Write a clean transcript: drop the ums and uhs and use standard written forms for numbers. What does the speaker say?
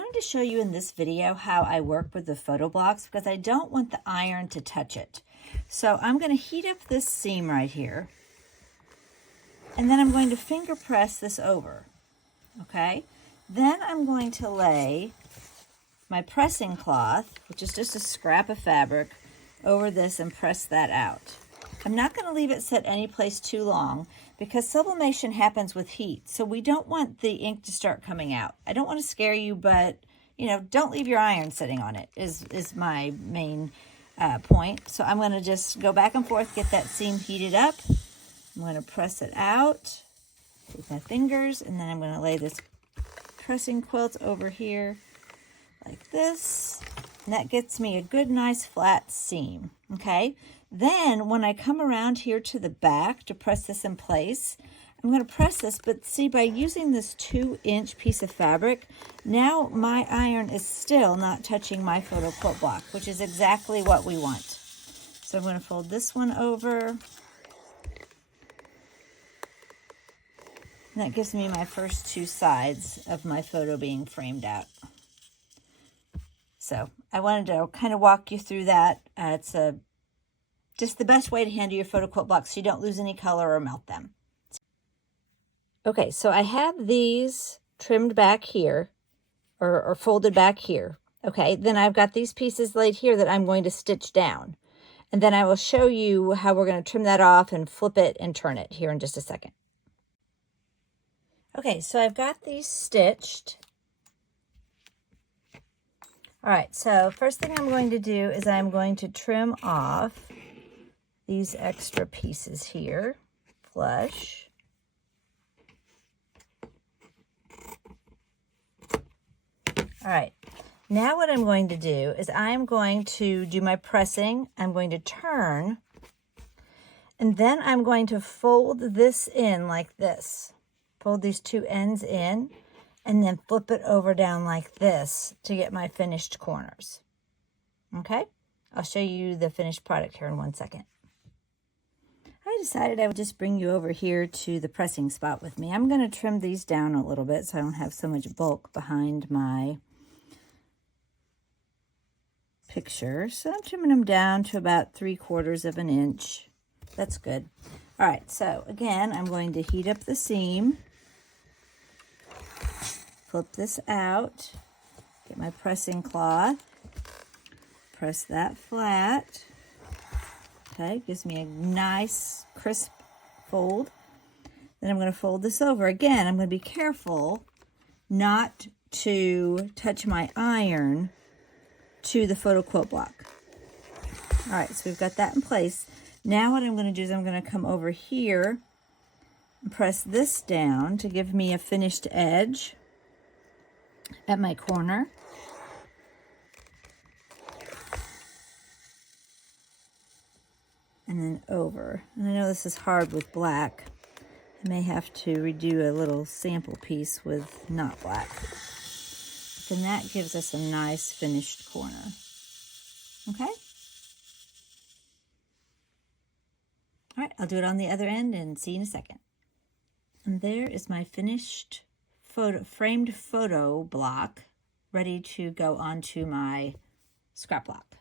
wanted to show you in this video how I work with the photo blocks because I don't want the iron to touch it. So I'm going to heat up this seam right here, and then I'm going to finger press this over, okay? Then I'm going to lay my pressing cloth, which is just a scrap of fabric, over this and press that out. I'm not going to leave it set any place too long because sublimation happens with heat, so we don't want the ink to start coming out. I don't want to scare you, but don't leave your iron sitting on it is my main point. So I'm going to just go back and forth, get that seam heated up. I'm going to press it out with my fingers, and then I'm going to lay this pressing quilt over here like this, and that gets me a good nice flat seam. Okay, then when I come around here to the back to press this in place, I'm going to press this, but see, by using this 2-inch piece of fabric, now my iron is still not touching my photo quilt block, which is exactly what we want. So I'm going to fold this one over, and that gives me my first 2 sides of my photo being framed out. So I wanted to kind of walk you through that. It's just the best way to handle your photo quilt blocks so you don't lose any color or melt them. Okay, so I have these trimmed back here, or folded back here. Okay, then I've got these pieces laid here that I'm going to stitch down. And then I will show you how we're going to trim that off and flip it and turn it here in just a second. Okay, so I've got these stitched. All right, so first thing I'm going to do is I'm going to trim off these extra pieces here, flush. All right, now what I'm going to do is I'm going to do my pressing. I'm going to turn, and then I'm going to fold this in like this. Fold these 2 ends in, and then flip it over down like this to get my finished corners. Okay, I'll show you the finished product here in 1 second. I decided I would just bring you over here to the pressing spot with me. I'm going to trim these down a little bit so I don't have so much bulk behind my picture. So I'm trimming them down to about 3/4 of an inch. That's good. All right, so again, I'm going to heat up the seam. Flip this out, get my pressing cloth, press that flat. Okay, gives me a nice crisp fold. Then I'm going to fold this over. Again, I'm going to be careful not to touch my iron to the photo quilt block. All right, so we've got that in place. Now what I'm going to do is I'm going to come over here and press this down to give me a finished edge at my corner. And then over. And I know this is hard with black. I may have to redo a little sample piece with not black. But then that gives us a nice finished corner. Okay? All right, I'll do it on the other end and see you in a second. And there is my finished framed photo block ready to go onto my scrap block.